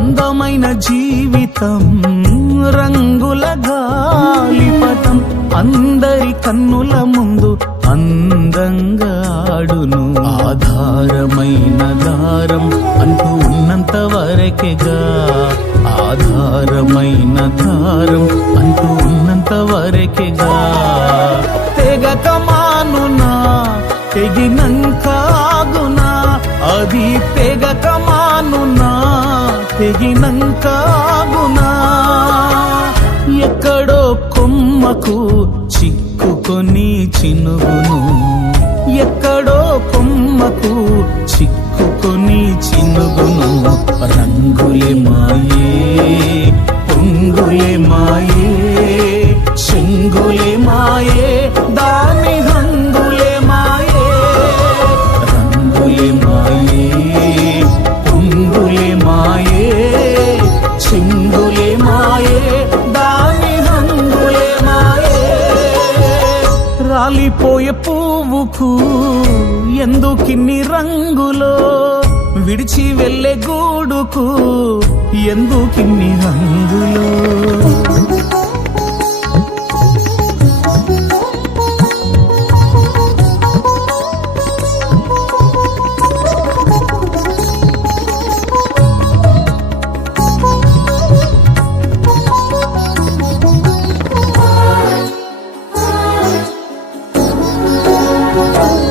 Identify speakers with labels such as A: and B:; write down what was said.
A: అందమైన జీవితం రంగుల గాలిపటం అందరి కన్నుల ముందు అందంగా ఆడును. ఆధారమైన దారం అంటూ ఉన్నంత వరకేగా. ఆధారమైన దారం అంటూ ఉన్నంత వరకెగా. తెగక మానునా తెగినంక తెగినంకాగునా? ఎక్కడో కొమ్మకు చిక్కుకొని చినుగును. ఎక్కడో కొమ్మకు చిక్కుకొని చినుగును. రంగులే మా రాలిపోయే పువ్వుకు ఎందుకిన్ని రంగులో విడిచి వెళ్ళే గూడుకు ఎందుకిన్ని రంగులో? 我懂。